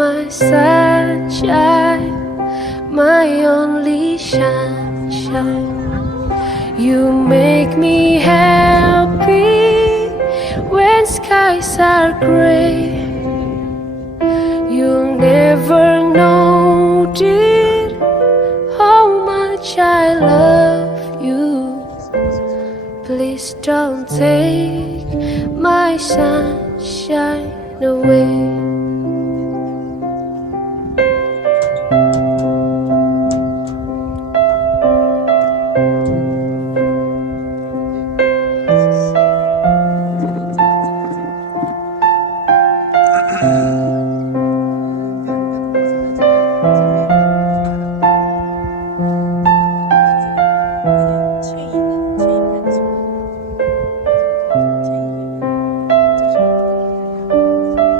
my sunshine, my only sunshine. You make me happy when skies are gray. You'll never know, dear, how much I love you. Please don't take my sunshine away.